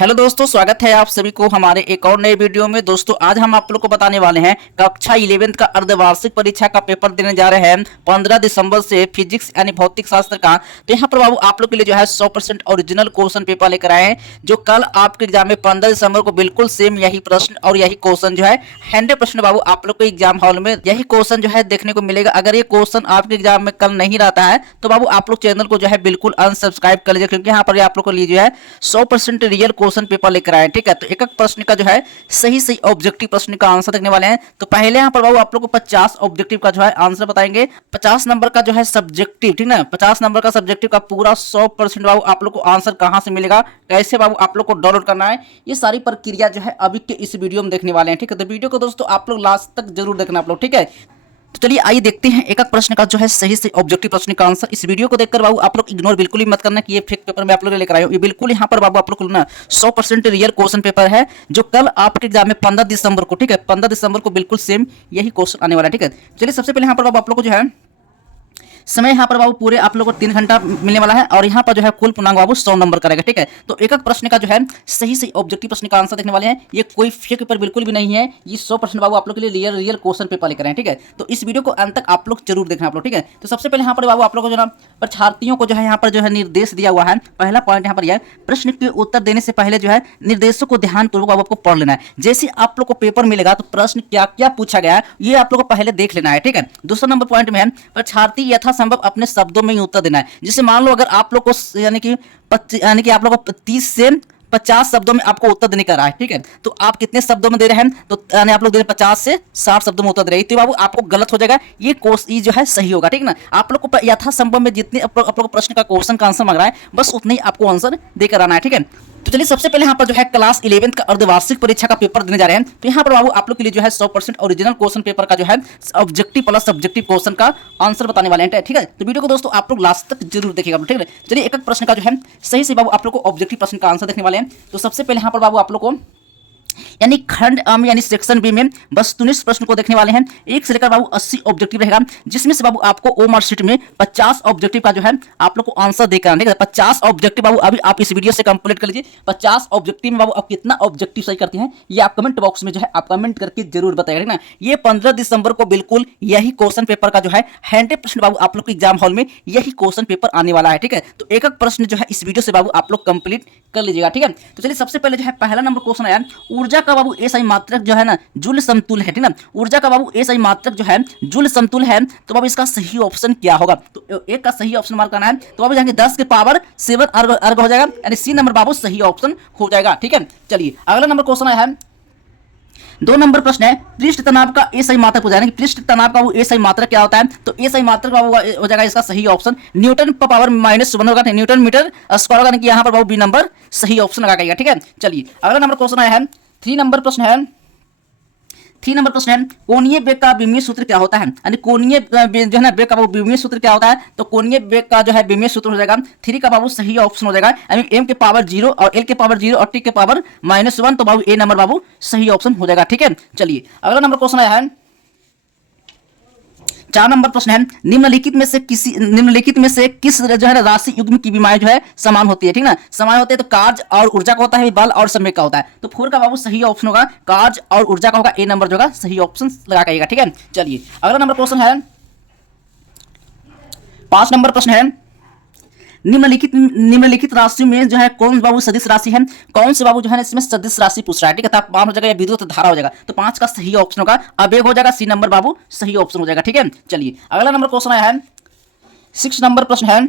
Hello दोस्तों, स्वागत है आप सभी को हमारे एक और नए वीडियो में। दोस्तों आज हम आप लोग को बताने वाले हैं कक्षा 11वीं का अर्धवार्षिक परीक्षा का पेपर देने जा रहे हैं 15 दिसंबर से फिजिक्स यानी भौतिक शास्त्र का। तो यहाँ पर बाबू आप लोग के लिए जो है 100% ओरिजिनल क्वेश्चन पेपर लेकर आए हैं, जो कल आपके एग्जाम में 15 दिसंबर को बिल्कुल सेम यही प्रश्न और यही क्वेश्चन जो है 100% बाबू आप लोग को एग्जाम हॉल में यही क्वेश्चन जो है देखने को मिलेगा। अगर ये क्वेश्चन आपके एग्जाम में कल नहीं रहता है तो बाबू आप लोग चैनल को जो है बिल्कुल अनसब्सक्राइब कर लीजिए, क्योंकि यहाँ पर आप लोग को लिए जो है 100% रियल क्वेश्चन पेपर लेकर आए। ठीक है, तो एक एक प्रश्न का जो है सही ऑब्जेक्टिव प्रश्न का आंसर देखने वाले हैं। तो पहले यहाँ पर बाबू आप लोग को 50 ऑब्जेक्टिव का जो है आंसर बताएंगे। 50 नंबर का जो है सब्जेक्टिव, ठीक ना, 50 नंबर का सब्जेक्टिव का पूरा 100% बाबू आप लोग को आंसर कहां से मिलेगा, कैसे बाबू आप लोग को डाउनलोड करना है, ये सारी प्रक्रिया जो है अभी के इस वीडियो में देखने वाले हैं। ठीक है, तो वीडियो को दोस्तों आप लोग लास्ट तक जरूर देखना आप लोग। ठीक है, तो चलिए आइए देखते हैं एक एक प्रश्न का जो है सही ऑब्जेक्टिव प्रश्न का आंसर। इस वीडियो को देखकर बाबू आप लोग इग्नोर बिल्कुल ही मत करना कि ये फेक पेपर में आप लोग लेकर आए हो। ये बिल्कुल यहाँ पर बाबू आप लोग को ना 100% रियल क्वेश्चन पेपर है, जो कल आपके एग्जाम में 15 दिसंबर को, ठीक है, 15 दिसंबर को बिल्कुल सेम यही क्वेश्चन आने वाला है। ठीक है, चलिए सबसे पहले यहाँ पर बाबू आप लोग को जो है समय यहाँ पर बाबू पूरे आप लोगों को 3 घंटा मिलने वाला है, और यहाँ पर जो है कुल पूर्णांक बाबू 100 नंबर करेगा। ठीक है, तो एक एक प्रश्न का जो है सही ऑब्जेक्टिव प्रश्न का आंसर देखने वाले हैं। ये कोई फेक पेपर बिल्कुल भी नहीं है, ये 100% बाबू आप लोग के लिए रियल क्वेश्चन पेपर लेकर आए। ठीक है, तो इस वीडियो को अंत तक आप लोग जरूर देखना आप लोग। ठीक है, तो सबसे पहले यहाँ पर बाबू आप लोग को जो ना परीक्षार्थियों को जो है यहाँ पर जो है निर्देश दिया हुआ है। पहला पॉइंट यहाँ पर यह प्रश्न के उत्तर देने से पहले जो है निर्देशों को ध्यानपूर्वक आपको पढ़ लेना है। जैसे आप लोग को पेपर मिलेगा तो प्रश्न क्या क्या पूछा गया है ये आप लोग को पहले देख लेना है। ठीक है, दूसरा नंबर पॉइंट में है परीक्षार्थी यथासंभव अपने शब्दों में ही उत्तर देना है। जैसे मान लो अगर आप लोग को यानी कि आप लोग को 30 से 50 शब्दों में आपको उत्तर देने का रहा है। ठीक है, तो आप कितने शब्दों में दे रहे हैं, तो यानी आप लोग दे रहे हैं 50 से 60 शब्दों में उत्तर दे रहे हैं, तो बाबू आपको गलत हो जाएगा। ये कोर्स ये जो है सही होगा। ठीक ना, आप लोग को यथासंभव में जितने आप लोग को प्रश्न का क्वेश्चन का आंसर मांग रहा है बस उतने ही आपको आंसर देकर आना है। ठीक है, तो चलिए सबसे पहले यहाँ पर जो है क्लास 11 का अर्धवार्षिक परीक्षा का पेपर देने जा रहे हैं। तो यहाँ पर बाबू आप लोग के लिए जो है 100% ओरिजिनल क्वेश्चन पेपर का जो है ऑब्जेक्टिव प्लस सब्जेक्टिव क्वेश्चन का आंसर बताने वाले हैं। ठीक है, तो वीडियो को दोस्तों आप लोग लास्ट तक जरूर देखिएगा। ठीक है, चलिए एक एक प्रश्न का जो है सही से बाबू आप लोग को ऑब्जेक्टिव प्रश्न का आंसर देखने वाले हैं। तो सबसे पहले यहाँ पर बाबू आप लोग को यानी खंड यानी सेक्शन बी में वस्तुनिष्ठ प्रश्न को देखने वाले हैं। 1 से लेकर बाबू 80 ऑब्जेक्टिव रहेगा, जिसमें से बाबू आपको ओमर शीट में 50 ऑब्जेक्टिव का जो है आप लोग को आंसर देकर आना है। 50 ऑब्जेक्टिव बाबू अभी आप इस वीडियो से कंप्लीट कर लीजिए। 50 ऑब्जेक्टिव में बाबू आप कितना ऑब्जेक्टिव सही करते हैं ये आप कमेंट बॉक्स में जो है आप कमेंट करके जरूर बताइएगा। ठीक ना, ये 15 दिसंबर को बिल्कुल यही क्वेश्चन पेपर का जो है 100% बाबू आप लोग के एग्जाम हॉल में यही क्वेश्चन पेपर आने वाला है। ठीक है, तो एक एक प्रश्न जो है इस वीडियो से बाबू आप लोग कंप्लीट कर लीजिएगा। ठीक है, तो चलिए सबसे पहले जो है पहला नंबर क्वेश्चन आया, ऊर्जा का बाबू एसआई मात्रक जो है ना जूल समतुल है। ठीक ना, ऊर्जा का बाबू एसआई मात्रक जो है जूल समतुल है, तो बाबू इसका सही ऑप्शन क्या होगा, तो एक का सही ऑप्शन मार्क करना है। तो बाबू जाएंगे 10 के पावर 7 अर्ग हो जाएगा, यानी सी नंबर बाबू सही ऑप्शन हो जाएगा। ठीक है, चलिए अगला नंबर क्वेश्चन आया है 2 नंबर प्रश्न है पृष्ठ तनाव का एसआई मात्रक हो जाएगा कि पृष्ठ तनाव का वो एसआई मात्रक क्या होता है, तो एसआई मात्रक बाबू हो जाएगा इसका सही ऑप्शन न्यूटन पर पावर -1 होगा, न्यूटन मीटर स्क्वायर होगा, कि यहाँ पर बाबू बी नंबर सही ऑप्शन लगाइएगा। ठीक है, चलिए अगला नंबर क्वेश्चन आया है 3 नंबर प्रश्न है। 3 नंबर प्रश्न है कोणीय वेग का विमीय सूत्र क्या होता है, यानी कोणीय जो है ना वेग का बाबू विमीय सूत्र क्या होता है, तो कोणीय वेग का जो है विमीय सूत्र हो जाएगा 3 का बाबू सही ऑप्शन हो जाएगा, यानी m के पावर 0 और l के पावर 0 और t के पावर -1, तो बाबू ए नंबर बाबू सही ऑप्शन हो जाएगा। ठीक है, चलिए अगला नंबर क्वेश्चन आया है 4 नंबर प्रश्न है निम्नलिखित में से किस जो है राशि युग्म की विमाएं जो है समान होती है। ठीक ना, समान होते हैं तो कार्य और ऊर्जा का होता है, बल और समय का होता है, तो 4 का बाबू सही ऑप्शन होगा कार्य और ऊर्जा का होगा, ए नंबर जो होगा सही ऑप्शन लगा के। ठीक है, चलिए अगला नंबर क्वेश्चन है 5 नंबर प्रश्न है निम्नलिखित राशियों में जो है कौन बाबू सदिश राशि है, कौन से बाबू जो है इसमें सदिश राशि पूछ रहा है। ठीक है, तापमान हो जाएगा या विद्युत धारा हो जाएगा, तो 5 का सही ऑप्शन होगा आवेग हो जाएगा, सी नंबर बाबू सही ऑप्शन हो जाएगा। ठीक है, चलिए अगला नंबर क्वेश्चन आया है 6 नंबर प्रश्न है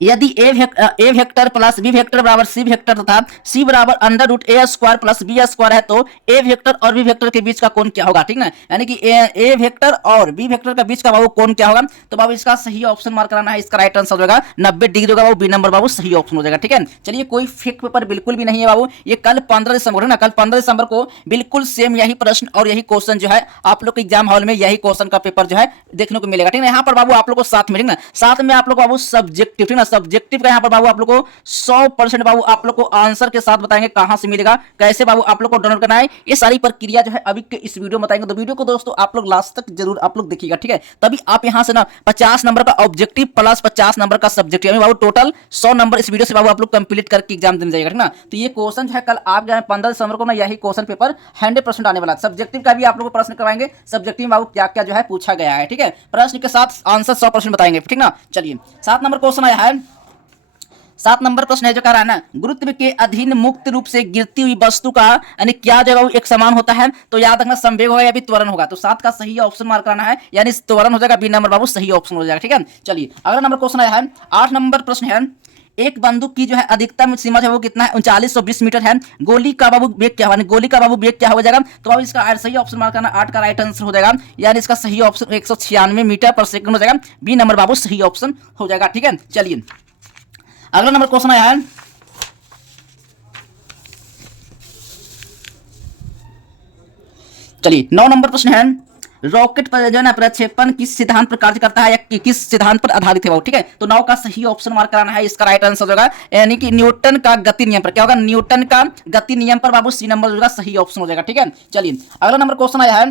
यदि ए वेक्टर प्लस बी वेक्टर बराबर सी वेक्टर तथा सी बराबर √a² प्लस बी स्क्वायर है, तो ए वेक्टर और बी वेक्टर के बीच का कोण क्या होगा। ठीक ना, यानी कि ए वेक्टर और बी वेक्टर के बीच का बाबू कोण क्या होगा, तो बाबू इसका सही ऑप्शन मार्क कराना है। इसका राइट आंसर हो जाएगा 90 डिग्री होगा, बाबू बी नंबर बाबू सही ऑप्शन हो जाएगा। ठीक है, चलिए कोई फेक पेपर बिल्कुल भी नहीं है बाबू, ये कल 15 दिसंबर ना, कल 15 दिसंबर को बिल्कुल सेम यही प्रश्न और यही क्वेश्चन जो है आप लोग के एग्जाम हॉल में यही क्वेश्चन का पेपर जो है देखने को मिलेगा। ठीक है, यहाँ पर बाबू आप लोग को साथ में, ठीक ना, साथ में आप लोग बाबू सब्जेक्टिव, ठीक ना, सब्जेक्टिव का यहाँ पर बाबू आप लोग को 100% बाबू आप लोग को आंसर के साथ बताएंगे कहां से मिलेगा, कैसे बाबू आप लोग को डाउनलोड करना है, ये सारी प्रक्रिया जो है अभी के इस वीडियो में बताएंगे। तो वीडियो को दोस्तों आप लोग लास्ट तक जरूर आप लोग देखिएगा, ठीक है। तभी आप यहां से ना 50 नंबर का ऑब्जेक्टिव प्लस 50 नंबर का सब्जेक्टिव बाबू टोटल 100 नंबर इस वीडियो से बाबू आप लोग कंप्लीट करके एग्जाम देने जाएगा, ठीक ना। तो ये क्वेश्चन जो है कल आप जो है 15 दिसंबर को ना यही क्वेश्चन पेपर 100% आने वाला है। सब्जेक्टिव का भी आप लोग को प्रश्न करवाएंगे, सब्जेक्टिव में बाबू क्या क्या जो है पूछा गया है, ठीक है। प्रश्न के साथ आंसर 100% बताएंगे, ठीक ना। चलिए 7 नंबर क्वेश्चन आया है। 7 नंबर प्रश्न है जो कह रहा है ना, गुरुत्व के अधीन मुक्त रूप से गिरती हुई वस्तु का यानी क्या जो है एक समान होता है। तो याद रखना संवेग होगा या भी त्वरण होगा। तो 7 का सही ऑप्शन मार्क करना है, यानी त्वरण हो जाएगा, बी नंबर बाबू सही ऑप्शन हो जाएगा, ठीक है। चलिए अगला नंबर क्वेश्चन आया है। 8 नंबर प्रश्न है, एक बंदूक की जो है अधिकतम सीमा जो है वो कितना है, 3920 मीटर है। गोली का बाबू वेग क्या होगा, गोली का बाबू वेग क्या हो जाएगा। तो बाबू इसका सही ऑप्शन मार्क करना, 8 का राइट आंसर हो जाएगा, यानी इसका सही ऑप्शन 196 मीटर पर सेकंड हो जाएगा, बी नंबर बाबू सही ऑप्शन हो जाएगा, ठीक है। चलिए अगला नंबर क्वेश्चन आया है। चलिए 9 नंबर प्रश्न है, रॉकेट पर जो है ना प्रक्षेपण किस सिद्धांत पर कार्य करता है या किस सिद्धांत पर आधारित है वो, ठीक है। तो 9 का सही ऑप्शन मार्क कराना है, इसका राइट आंसर होगा यानी कि न्यूटन का गति नियम पर। क्या होगा, न्यूटन का गति नियम पर बाबू सी नंबर होगा सही ऑप्शन हो जाएगा, ठीक है। चलिए अगला नंबर क्वेश्चन आया है।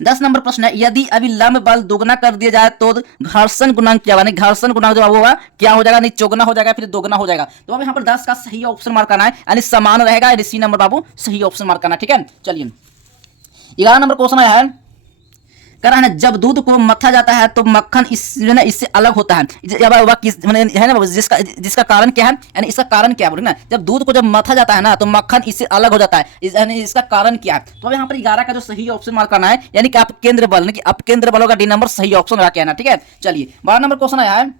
10 नंबर प्रश्न है, यदि अभिलंब बल दोगुना कर दिया जाए तो घर्षण गुणांक क्या होगा, घर्षण गुणांक जो होगा क्या हो जाएगा, नहीं चौगुना हो जाएगा फिर दोगुना हो जाएगा। तो अब यहाँ पर 10 का सही ऑप्शन मार्क करना है, यानी समान रहेगा, यानी सी नंबर बाबू सही ऑप्शन मार्क करना, ठीक है। चलिए 11 नंबर क्वेश्चन आया है, कह रहा है ना, जब दूध को मथा जाता है तो मक्खन इससे अलग होता है, है ना जिसका कारण क्या है, यानी इसका कारण क्या है ना। जब दूध को जब मथा जाता है ना तो मक्खन इससे अलग हो जाता है, यानी इसका कारण क्या है। तो अब यहाँ पर 11 का जो सही ऑप्शन मार्क करना है, यानी कि आप केंद्र बल, कि आप केंद्र बल होगा, डी नंबर सही ऑप्शन लगा के आना, ठीक है। चलिए 12 नंबर क्वेश्चन आया है,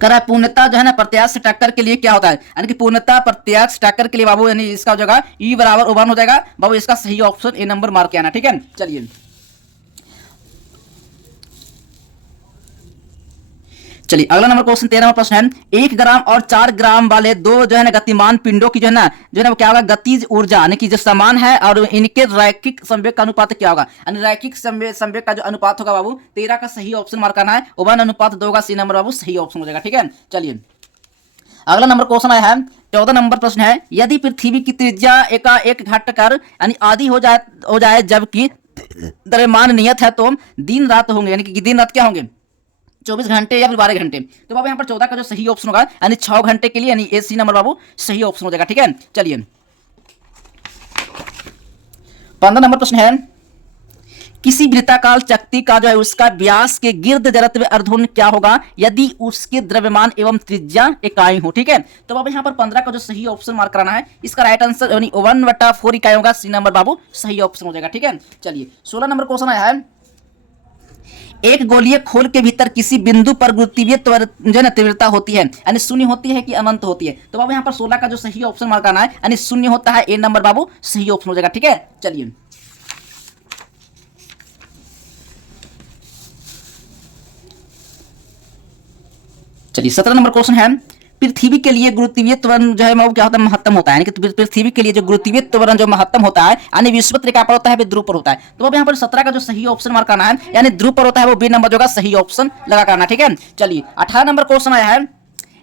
करा पूर्णता जो है ना प्रत्यास्थ टक्कर के लिए क्या होता है, यानी कि पूर्णता प्रत्यास्थ टक्कर के लिए बाबू यानी इसका हो जाएगा ई बराबर 1 हो जाएगा बाबू, इसका सही ऑप्शन ए नंबर मार्क किया ना, ठीक है। चलिए अगला नंबर क्वेश्चन 13वां प्रश्न है, 1 ग्राम और 4 ग्राम वाले दो जो है ना गतिमान पिंडों की जो है ना वो क्या होगा, गतिज ऊर्जा यानी कि जो समान है और इनके रैखिक संवेग का अनुपात क्या होगा, यानी रैखिक संवेग का जो अनुपात होगा बाबू 13 का सही ऑप्शन मार्क करना है, 1:2 का सी नंबर बाबू सही ऑप्शन हो जाएगा, ठीक है। चलिए अगला नंबर क्वेश्चन आया है। 14 नंबर प्रश्न है, यदि पृथ्वी की त्रिज्या एकाएक घटकर यानी आधी हो जाए जबकि द्रव्यमान नियत है तो दिन रात होंगे, यानी कि दिन रात क्या होंगे, 24 घंटे या फिर 12 घंटे। तो बाबू यहाँ पर 14 का जो सही ऑप्शन होगा यानी 6 घंटे के लिए, यानी ए सी नंबर बाबू सही ऑप्शन हो जाएगा, ठीक है। चलिए 15 नंबर प्रश्न है, किसी वृत्ताकार चक्ति का जो है उसका व्यास के गिर्द जड़त्व अर्धोन क्या होगा यदि उसके द्रव्यमान एवं त्रिज्या इकाई हो, ठीक है। तो बाबू यहाँ पर 15 का जो सही ऑप्शन मार्क कराना है, इसका राइट आंसर यानी 1/4 इकाई होगा, सी नंबर बाबू सही ऑप्शन हो जाएगा, ठीक है। चलिए 16 नंबर क्वेश्चन आया है, एक गोलीय खोल के भीतर किसी बिंदु पर गुरुत्वीय जो है तीव्रता होती है, यानी शून्य होती है कि अनंत होती है। तो बाबू यहाँ पर 16 का जो सही ऑप्शन मार्क करना है, यानी शून्य होता है, ए नंबर बाबू सही ऑप्शन हो जाएगा, ठीक है। चलिए चलिए 17 नंबर क्वेश्चन है, पृथ्वी के लिए गुरुत्वीय त्वरण जो है वो क्या होता है, महत्तम होता है, यानी कि पृथ्वी के लिए जो गुरुत्वीय त्वरण जो महत्तम होता है यानी विषुवत रेखा पर होता है, ध्रुव पर होता है। तो अब यहाँ पर 17 का जो सही ऑप्शन मार्क करना है, यानी ध्रुव पर होता है, वो बी नंबर जो सही ऑप्शन लगा करना, ठीक है। चलिए 18 नंबर क्वेश्चन आया है,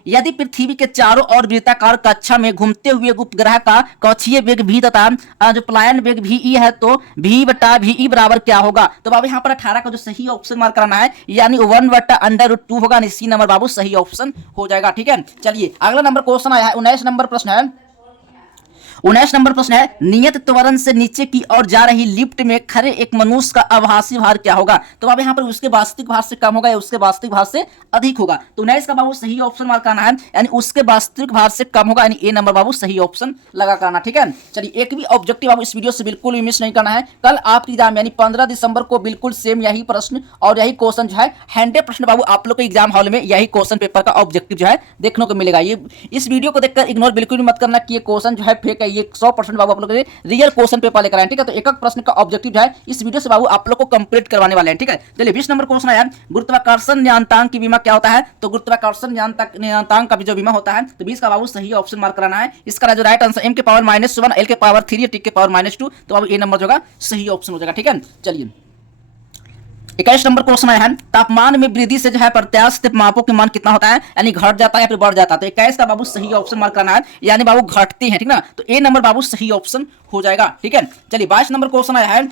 यदि पृथ्वी के चारों ओर वृत्ताकार कक्षा में घूमते हुए उपग्रह का कक्षीय वेग भी तथा जो पलायन वेग भी ई है तो v/v बराबर क्या होगा। तो बाबू यहाँ पर 18 का जो सही ऑप्शन मार्क करना है, यानी 1/√2 होगा, इसी नंबर बाबू सही ऑप्शन हो जाएगा, ठीक है। चलिए अगला नंबर क्वेश्चन आया है, 19 नंबर प्रश्न है। 19 नंबर प्रश्न है, नियत त्वरण से नीचे की ओर जा रही लिफ्ट में खड़े एक मनुष्य का आभासी भार क्या होगा। तो बाबू यहाँ पर उसके वास्तविक भार से कम होगा या उसके वास्तविक भार से अधिक होगा। तो 19 का बाबू सही ऑप्शन मार्क करना है, यानी उसके वास्तविक भार से कम होगा, यानी ए नंबर बाबू सही ऑप्शन लगा करना, ठीक है। चलिए एक भी ऑब्जेक्टिव बाबू इस वीडियो से बिल्कुल भी मिस नहीं करना है। कल आपकी एग्जाम यानी 15 दिसंबर को बिल्कुल सेम यही प्रश्न और यही क्वेश्चन जो है 100% बाबू आप लोग को एग्जाम हॉल में यही क्वेश्चन पेपर का ऑब्जेक्टिव जो है देखने को मिलेगा। ये इस वीडियो को देखकर इग्नोर बिल्कुल भी मत करना कि ये क्वेश्चन जो है फेक है, ये 100% बाबू आप लोग रियल क्वेश्चन पेपर लेकर आए, ठीक है। तो एक एक प्रश्न का ऑब्जेक्टिव जो है इस वीडियो से बाबू आप लोग को कंप्लीट करवाने वाले हैं, ठीक है। चलिए 20 नंबर क्वेश्चन आया, गुरुत्वाकर्षण नियतांक की बीमा क्या होता है। तो गुरुत्वाकर्षण नियतांक का भी जो बीमा होता है, तो 20 का बाबू सही ऑप्शन मार्क कराना है। इसका जो right answer m⁻⁻1 l⁻3 t⁻², तो बाबू ए नंबर जो सही ऑप्शन हो जाएगा, ठीक है। चलिए 21 नंबर क्वेश्चन आया है, तापमान में वृद्धि से जो है प्रत्याशित मापों के मान कितना होता है, यानी घट जाता है या फिर बढ़ जाता है। तो 21 का बाबू सही ऑप्शन मार्क करना है, यानी बाबू घटती है, ठीक ना। तो ए नंबर बाबू सही ऑप्शन हो जाएगा, ठीक है। चलिए 22 नंबर क्वेश्चन आया है,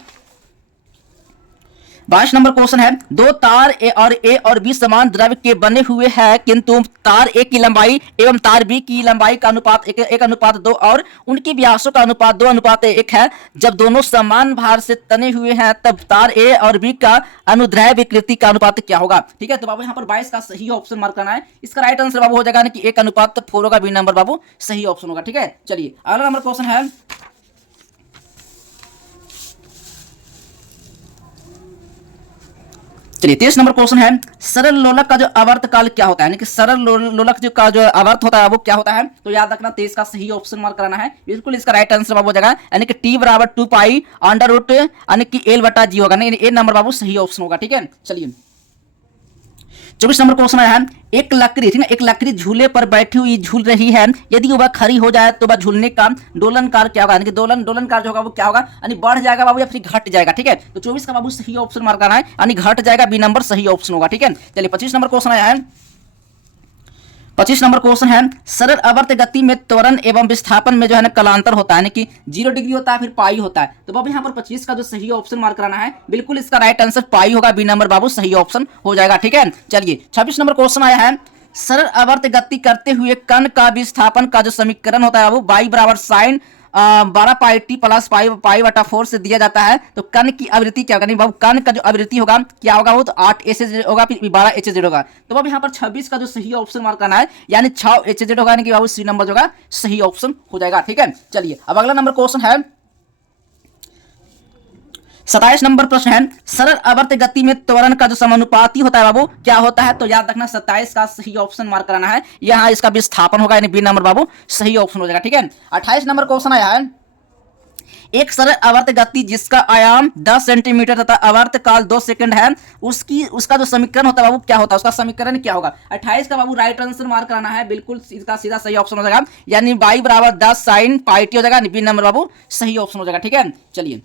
22 नंबर क्वेश्चन है, दो तार ए और बी समान द्रव्य के बने हुए हैं, किंतु तार ए की लंबाई एवं तार बी की लंबाई का अनुपात 1:2 और उनकी व्यासों का अनुपात 2:1 है। जब दोनों समान भार से तने हुए हैं तब तार ए और बी का अनुदैर्ध्य विकृति का अनुपात क्या होगा, ठीक है। तो बाबू यहाँ पर 22 का सही ऑप्शन मार्क करना है। इसका राइट आंसर बाबू हो जाएगा कि 1:4 होगा, बी नंबर बाबू सही ऑप्शन होगा, ठीक है। चलिए अगला नंबर क्वेश्चन है, चलिए 23 नंबर क्वेश्चन है, सरल लोलक का जो आवर्त काल क्या होता है, यानी कि सरल लोलक जो का जो आवर्त होता है वो क्या होता है। तो याद रखना 23 का सही ऑप्शन मार्क कराना है। बिल्कुल इसका राइट आंसर बाबू हो जाएगा, यानी कि टी बराबर 2 पाई अंडर रूट यानी कि एल बटा जी होगा, नहीं ए नंबर बाबू सही ऑप्शन होगा, ठीक है। चलिए 24 नंबर क्वेश्चन आया है, एक लकड़ी, ठीक है, एक लकड़ी झूले पर बैठी हुई झूल रही है, यदि वह खड़ी हो जाए तो वह झूलने का दोलनकार क्या होगा, यानी कि दोलनकार जो होगा वो क्या होगा, यानी बढ़ जाएगा बाबू या फिर घट जाएगा, ठीक है। तो 24 का बाबू सही ऑप्शन मार्क करना है, यानी घट जाएगा, बी नंबर सही ऑप्शन होगा, ठीक है। चलिए 25 नंबर क्वेश्चन आया है, 25 नंबर क्वेश्चन है, सरल आवर्त गति में त्वरण एवं विस्थापन में जो है ना कलांतर होता है, यानी कि 0 डिग्री होता है फिर पाई होता है। तो बाबू यहाँ पर 25 का जो सही ऑप्शन मार्क कराना है, बिल्कुल इसका राइट आंसर पाई होगा, बी नंबर बाबू सही ऑप्शन हो जाएगा, ठीक है। चलिए 26 नंबर क्वेश्चन आया है, सरल आवर्त गति करते हुए कण का विस्थापन का जो समीकरण होता है वो बाई बराबर sign 12 pi T plus pi बटा 4 से दिया जाता है। तो कण की आवृत्ति क्या होगा, बाबू कण का जो आवृत्ति होगा क्या होगा, वो तो 8 एच होगा फिर 12 एच होगा। तो बाबू यहाँ पर 26 का जो सही ऑप्शन मार्क करना है, यानी 6 एच होगा, यानी कि बाबू सी नंबर जो होगा सही ऑप्शन हो जाएगा, ठीक है। चलिए अब अगला नंबर क्वेश्चन है, 27 नंबर प्रश्न है, सरल आवर्त गति में त्वरण का जो समानुपाती होता है बाबू क्या होता है। तो याद रखना 27 का सही ऑप्शन मार्क कराना है, यहाँ इसका विस्थापन होगा, यानी बी नंबर बाबू सही ऑप्शन हो जाएगा, ठीक है। 28 नंबर क्वेश्चन आया है, एक सरल आवर्त गति जिसका आयाम 10 सेंटीमीटर तथा आवर्त काल 2 सेकंड है, उसका जो समीकरण होता है बाबू क्या होता है, उसका समीकरण क्या होगा। 28 का बाबू राइट आंसर मार्क कराना है, बिल्कुल इसका सीधा सही ऑप्शन हो जाएगा, यानी बाई बराबर 10 साइन पाई टी हो जाएगा, बी नंबर बाबू सही ऑप्शन हो जाएगा, ठीक है। चलिए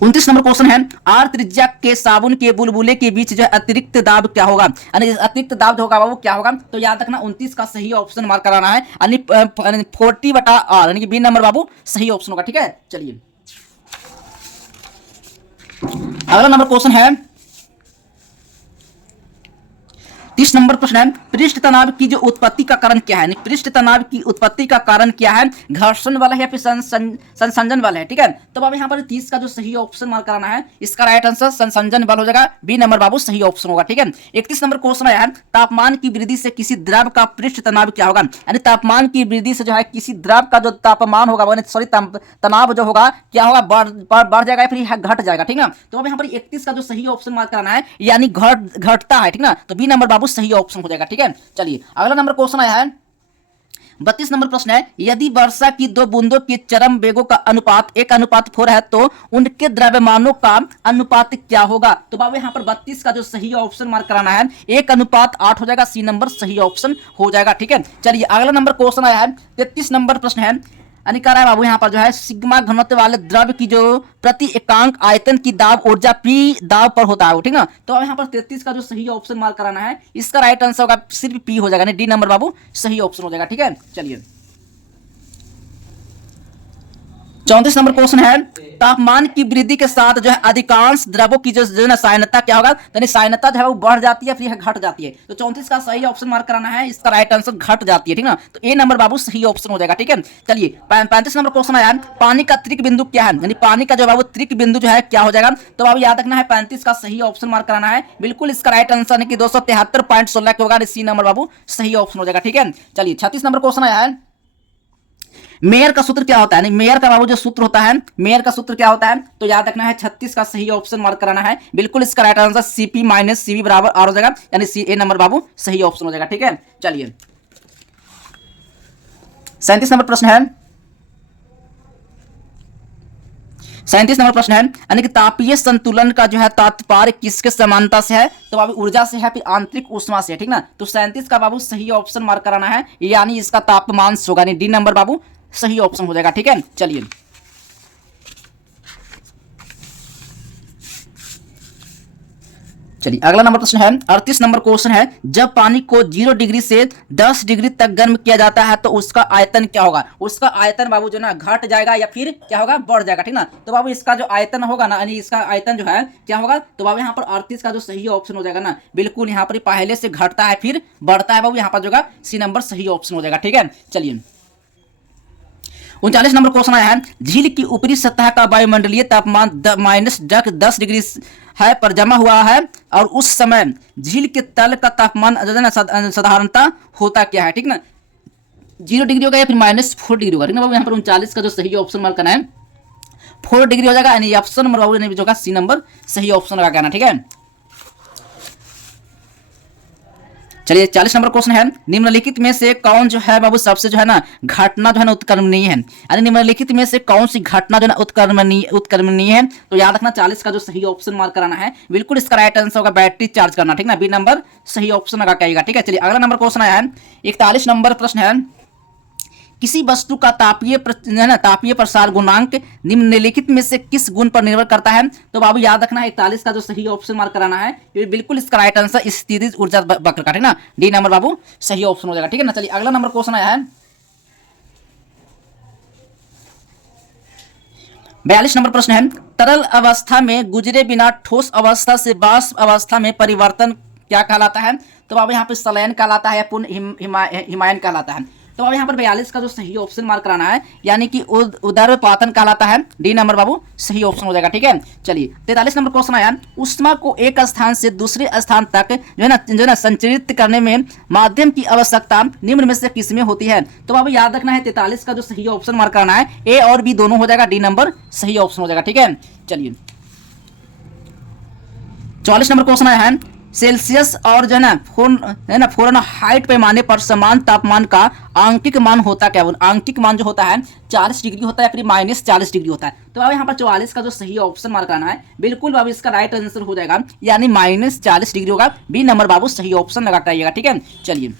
29 नंबर क्वेश्चन है, आर त्रिज्या के साबुन के बुलबुले के बीच जो है अतिरिक्त दाब क्या होगा, यानी अतिरिक्त दाब जो होगा वो क्या होगा। तो याद रखना 29 का सही ऑप्शन मार्क कराना है, यानी 40 बटा आर, यानी कि बी नंबर बाबू सही ऑप्शन होगा, ठीक है। चलिए अगला नंबर क्वेश्चन है, 30 नंबर प्रश्न है, पृष्ठ तनाव की जो उत्पत्ति का कारण क्या है, पृष्ठ तनाव की उत्पत्ति का कारण क्या है, घर्षण वाला है या फिर संसंजन वाला है, ठीक है। तो अब यहाँ पर 30 का जो सही ऑप्शन मार्क कराना है, इसका राइट आंसर संसंजन वाला हो जाएगा, बी नंबर बाबू सही ऑप्शन होगा, ठीक है। 31 नंबर क्वेश्चन आया है, तापमान की वृद्धि से किसी द्रव का पृष्ठ तनाव क्या होगा, यानी तापमान की वृद्धि से जो है किसी द्रव का जो तापमान होगा सॉरी तनाव जो होगा क्या होगा, बढ़ जाएगा फिर घट जाएगा, ठीक ना। तो अब यहाँ पर 31 का जो सही ऑप्शन मार्क कराना है, यानी घटता है, ठीक ना। तो बी नंबर बाबू सही ऑप्शन हो जाएगा, ठीक है। चलिए अगला नंबर क्वेश्चन आया है, 32 नंबर प्रश्न है, यदि वर्षा की दो बूंदों के चरम वेगों का अनुपात 1:4 है तो उनके द्रव्यमानों का अनुपात क्या होगा। तो बाबू यहाँ पर 32 का जो सही ऑप्शन मार्क कराना है, 1:8 हो जाएगा, सी नंबर सही ऑप्शन हो जाएगा, ठीक है। चलिए अगला नंबर क्वेश्चन आया है, 33 नंबर प्रश्न है, यानी कह रहा है बाबू यहाँ पर जो है सिग्मा घनत्व वाले द्रव्य की जो प्रति एकांक आयतन की दाब ऊर्जा पी दाब पर होता है, ठीक ना। तो अब यहाँ पर 33 का जो सही ऑप्शन मार्क कराना है, इसका राइट आंसर होगा सिर्फ पी हो जाएगा, डी नंबर बाबू सही ऑप्शन हो जाएगा, ठीक है। चलिए 34 नंबर क्वेश्चन है, तापमान की वृद्धि के साथ जो है अधिकांश द्रवों की जो ना साइनता क्या होगा, यानी साइनता जो है वो बढ़ जाती है फिर घट जाती है। तो 34 का सही ऑप्शन मार्क कराना है, इसका राइट आंसर घट जाती है, ठीक ना। तो ए नंबर बाबू सही ऑप्शन हो जाएगा, ठीक है। चलिए 35 नंबर क्वेश्चन आया, पानी का त्रिक बिंदु क्या है, यानी पानी का जो बाबू त्रिक बिंदु जो है क्या हो जाएगा। तो बाबू याद रखना है 35 का सही ऑप्शन मार्क कराना है, बिल्कुल इसका राइट आंसर 273.16 होगा, सी नंबर बाबू सही ऑप्शन हो जाएगा, ठीक है। चलिए 36 नंबर क्वेश्चन आया है, मेयर का सूत्र क्या होता है, मेयर का बाबू जो सूत्र होता है, मेयर का सूत्र क्या होता है। तो याद रखना है 36 का सही ऑप्शन मार्क कराना है, बिल्कुल इसका right answer CP minus CB बराबर आर हो जाएगा, यानी सी ए नंबर बाबू सही ऑप्शन हो जाएगा, ठीक है। चलिए 37 नंबर प्रश्न है, 37 नंबर प्रश्न है, यानी कि तापीय संतुलन का जो है तात्पर्य किसके समानता से है। तो बाबू ऊर्जा से है फिर आंतरिक ऊष्मा से है, ठीक ना। तो 37 का बाबू सही ऑप्शन मार्क कराना है, यानी इसका तापमान होगा, डी नंबर बाबू सही ऑप्शन हो जाएगा, ठीक है। चलिए चलिए अगला नंबर प्रश्न है 38 नंबर क्वेश्चन है, जब पानी को 0 डिग्री से 10 डिग्री तक गर्म किया जाता है तो उसका आयतन क्या होगा। उसका आयतन बाबू जो ना घट जाएगा या फिर क्या होगा, बढ़ जाएगा, ठीक ना। तो बाबू इसका जो आयतन होगा ना, यानी इसका आयतन जो है क्या होगा, तो बाबू यहाँ पर 38 का जो सही ऑप्शन हो जाएगा ना, बिल्कुल यहाँ पर पहले से घटता है फिर बढ़ता है बाबू, यहाँ पर जो है सी नंबर सही ऑप्शन हो जाएगा, ठीक है। चलिए 39 नंबर क्वेश्चन आया है, झील की ऊपरी सतह का वायुमंडलीय तापमान -10 डिग्री है पर जमा हुआ है और उस समय झील के तल का तापमान साधारणतः होता क्या है, ठीक ना। 0 डिग्री होगा या फिर -4 डिग्री होगा, ठीक ना बाबू। यहाँ पर 39 का जो सही ऑप्शन मार्क करना है 4 डिग्री हो जाएगा, यानी ऑप्शन नंबर बाबू जो होगा सी नंबर सही ऑप्शन लगा करना, ठीक है। चलिए 40 नंबर क्वेश्चन है, निम्नलिखित में से कौन जो है बाबू सबसे जो है ना घटना जो है ना उत्क्रमणीय है, यानी निम्नलिखित में से कौन सी घटना जो है ना उत्क्रमणीय है। तो याद रखना 40 का जो सही ऑप्शन मार्क कराना है, बिल्कुल इसका राइट आंसर होगा बैटरी चार्ज करना, ठीक ना, बी नंबर सही ऑप्शन लगा के आएगा, ठीक है। चलिए अगला नंबर क्वेश्चन आया है 41 नंबर प्रश्न है, किसी वस्तु का तापीय प्रसार गुणांक निम्नलिखित में से किस गुण पर निर्भर करता है। तो बाबू याद रखना 41 का जो सही ऑप्शन मार्क कराना है, ये बिल्कुल इसका राइट आंसर स्थितिज ऊर्जा वक्र का, ठीक ना, डी नंबर बाबू सही ऑप्शन हो जाएगा, ठीक है ना। चलिए अगला नंबर क्वेश्चन आया है 42 नंबर प्रश्न है, तरल अवस्था में गुजरे बिना ठोस अवस्था से वाष्प अवस्था में परिवर्तन क्या कहलाता है। तो बाबू यहाँ पे संलयन कहलाता है या पुनः हिमायन कहलाता है। तो अब यहाँ पर 42 का जो सही ऑप्शन मार्क कराना है, यानी कि उदरपातन कहलाता है, डी नंबर बाबू सही ऑप्शन हो जाएगा, ठीक है। चलिए 43 नंबर क्वेश्चन आया, उष्मा को एक स्थान से दूसरे स्थान तक जो है ना संचरित करने में माध्यम की आवश्यकता निम्न में से किसमें होती है। तो बाबू याद रखना है 43 का जो सही ऑप्शन मार्क कराना है, ए और बी दोनों हो जाएगा, डी नंबर सही ऑप्शन हो जाएगा, ठीक है। चलिए 44 नंबर क्वेश्चन आया है, सेल्सियस और जो है ना फ़ारेनहाइट पैमाने पर समान तापमान का आंकिक मान होता क्या। आंकिक मान जो होता है 40 डिग्री होता है या फिर -40 डिग्री होता है। तो अब यहाँ पर 44 का जो सही ऑप्शन मार्क करना है, बिल्कुल बाबू इसका राइट आंसर हो जाएगा, यानी -40 डिग्री होगा, बी नंबर बाबू सही ऑप्शन लगा कराइएगा, ठीक है। चलिए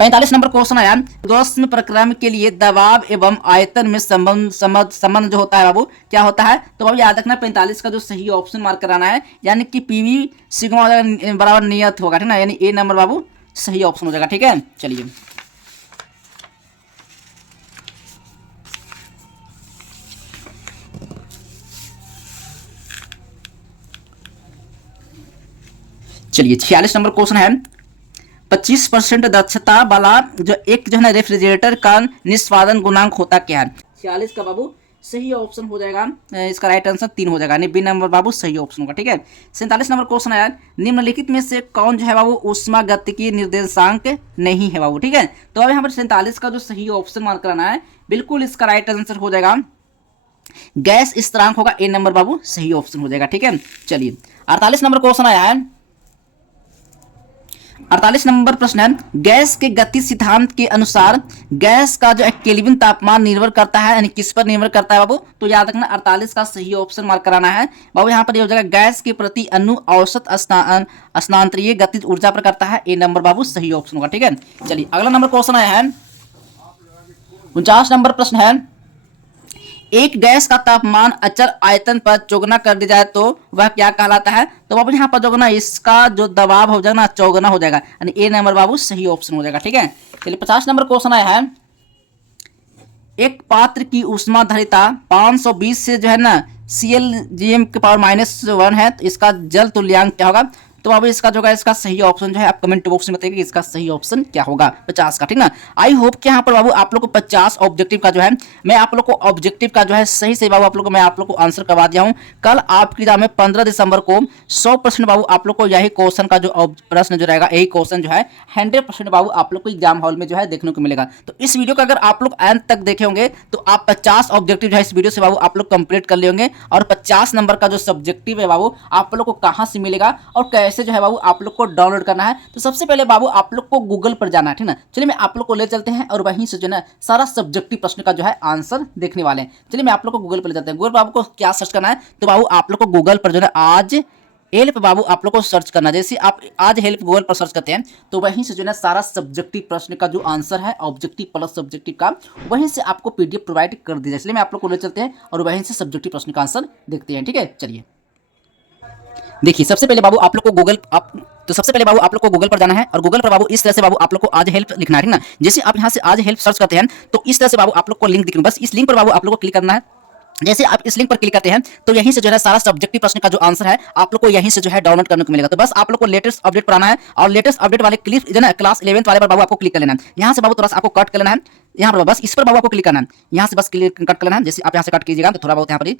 45 नंबर क्वेश्चन आया, द्रव्य प्रक्रम के लिए दबाव एवं आयतन में संबंध जो होता है बाबू क्या होता है। तो बाबू याद रखना 45 का जो सही ऑप्शन मार्क कराना है, यानी कि पीवी सिग्मा बराबर नियत होगा, ठीक ना, यानी ए नंबर बाबू सही ऑप्शन हो जाएगा, ठीक है। चलिए चलिए 46 नंबर क्वेश्चन है, 25% दक्षता वाला जो एक जो है ना रेफ्रिजरेटर का निष्पादन गुणांक होता क्या है। 46 का बाबू सही ऑप्शन हो जाएगा, इसका राइट आंसर 3 हो जाएगा, बी नंबर बाबू सही ऑप्शन होगा, ठीक है। 47 नंबर क्वेश्चन आया, निम्नलिखित में से कौन जो है बाबू ऊष्मागतिकी निर्देशांक नहीं है बाबू, ठीक है। तो अब यहाँ पर 47 का जो सही ऑप्शन मार्क कराना है, बिल्कुल इसका राइट आंसर हो जाएगा गैस स्थिरांक होगा, ए नंबर बाबू सही ऑप्शन हो जाएगा, ठीक है। चलिए 48 नंबर क्वेश्चन आया है, 48 नंबर प्रश्न है, गैस के गति सिद्धांत के अनुसार गैस का जो केल्विन तापमान निर्भर करता है, यानी किस पर निर्भर करता है बाबू। तो याद रखना 48 का सही ऑप्शन मार्क कराना है बाबू, यहाँ पर ये हो जाएगा गैस के प्रति अणु औसत स्थानांतरीय गतिज ऊर्जा पर करता है, ए नंबर बाबू सही ऑप्शन होगा, ठीक है। चलिए अगला नंबर क्वेश्चन आया है 49 नंबर प्रश्न है, एक गैस का तापमान अचल आयतन पर चौगुना कर दिया जाए तो वह क्या कहलाता है। तो बाबू यहाँ पर जो ना इसका जो दबाव हो जाएगा ना चौगुना हो जाएगा, यानी ए नंबर बाबू सही ऑप्शन हो जाएगा, ठीक है। चलिए 50 नंबर क्वेश्चन आया है, एक पात्र की ऊष्माधारिता 520 से जो है ना ClGm के पावर -1 है, तो इसका जल तुल्यांक क्या होगा। तो अब इसका जो है इसका सही ऑप्शन जो है आप कमेंट बॉक्स में बताइए कि इसका सही ऑप्शन क्या होगा 50 का, ठीक ना। आई होप कि यहाँ पर बाबू आप लोग को 50 ऑब्जेक्टिव का जो है मैं आप लोग को ऑब्जेक्टिव का जो है सही से बाबू आप लोग को मैं आप लोग को आंसर करवा दिया हूँ। कल आपकी एग्जाम में 15 दिसंबर को 100% बाबू आप लोग को यही क्वेश्चन का जो प्रश्न जो रहेगा, यही क्वेश्चन जो है 100% बाबू आप लोग को एग्जाम हॉल में जो है देखने को मिलेगा। तो इस वीडियो को अगर आप लोग एंड तक देखे होंगे तो आप 50 ऑब्जेक्टिव जो है इस वीडियो से बाबू आप लोग कंप्लीट कर लेंगे, और 50 नंबर का जो सब्जेक्टिव है बाबू आप लोग को कहाँ से मिलेगा और कैसे जो है बाबू आप लोग को डाउनलोड करना है। तो सबसे पहले बाबू आप लोग को गूगल पर जाना है, ठीक ना। चलिए मैं आप लोग को ले चलते हैं और वहीं से जो है सारा सब्जेक्टिव प्रश्न का जो है आंसर देखने वाले हैं। चलिए मैं आप लोग को गूगल पर ले चलते हैं। गूगल पर आपको क्या सर्च करना है, तो बाबू आप लोग को गूगल पर जो है आज हेल्प बाबू आप लोग को सर्च करना। जैसे आप आज हेल्प गूगल पर सर्च करते हैं तो वहीं से जो है सारा सब्जेक्टिव प्रश्न का जो आंसर है ऑब्जेक्टिव प्लस सब्जेक्टिव का वहीं से आपको PDF प्रोवाइड कर दिया। इसलिए मैं आप लोग को ले चलते हैं और वहीं से सब्जेक्टिव प्रश्न का आंसर देखते हैं, ठीक है। चलिए देखिए सबसे पहले बाबू आप लोग को गूगल पर जाना है और गूगल पर बाबू इस तरह से बाबू आप लोग को आज हेल्प लिखना है, ठीक ना। जैसे आप यहाँ से आज हेल्प सर्च करते हैं तो इस तरह से बाबू आप लोग को लिंक दिखेगा, बस इस लिंक पर बाबू आप लोग को क्लिक करना है। जैसे आप इस लिंक पर क्लिक करते हैं तो यहीं से जो है सारा सब्जेक्टिव प्रश्न का जो आंसर है आप लोग को यहीं से जो है डाउनलोड करने को मिलेगा। तो बस आप लोग को लेटेस्ट अपडेट पर आना है और लेटेस्ट अपडेट वाले क्लिप जो है क्लास 11th वाले पर बाबू आपको क्लिक कर लेना है। यहाँ से बाबू थोड़ा सा आपको कट कर लेना है, यहाँ पर बस इस पर बाबू आपको क्लिक करना है, यहाँ से बस क्लिक कट कर लेना है। जैसे आप यहाँ से कट कीजिएगा तो थोड़ा बहुत यहाँ पर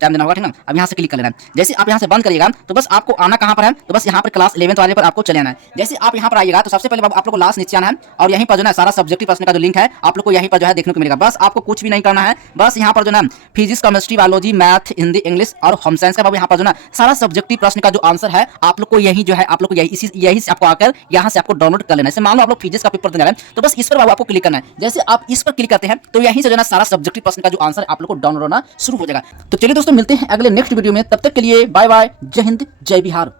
टाइम देना होगा, ठीक ना। अब यहाँ से क्लिक कर लेना है। जैसे आप यहाँ से बंद करिएगा तो बस आपको आना कहाँ पर है, तो बस यहाँ पर क्लास 11th वाले पर आपको चले आना है। जैसे आप यहाँ पर आइएगा तो सबसे पहले आप लोग को लास्ट नीचे आना है और यहीं पर जो है सारा सब्जेक्टिव प्रश्न का जो लिंक है आप लोग को यहीं पर जो है देखने को मिलेगा। बस आपको कुछ भी नहीं करना है, बस यहाँ पर जो है physics, chemistry, biology, math, Hindi, English और होम साइंस का बाबू यहाँ पर जो है सारा सब्जेक्टिव प्रश्न का जो आंसर है आप लोग को यही जो है आप लोग को यही से आपको आकर यहाँ से आपको डाउनलोड कर लेना है। जैसे मान लो आप लोग फिजिक्स का पेपर देने रहे हैं तो बस इस पर बाबू आपको क्लिक करना है। जैसे आप इस पर क्लिक करते हैं तो यहीं से जो है सारा सब्जेक्टिव प्रश्न का जो आंसर आप लोग को डाउनलोड होना शुरू हो जाएगा। तो चलिए दोस्तों मिलते हैं अगले नेक्स्ट वीडियो में, तब तक के लिए बाय बाय, जय हिंद, जय बिहार।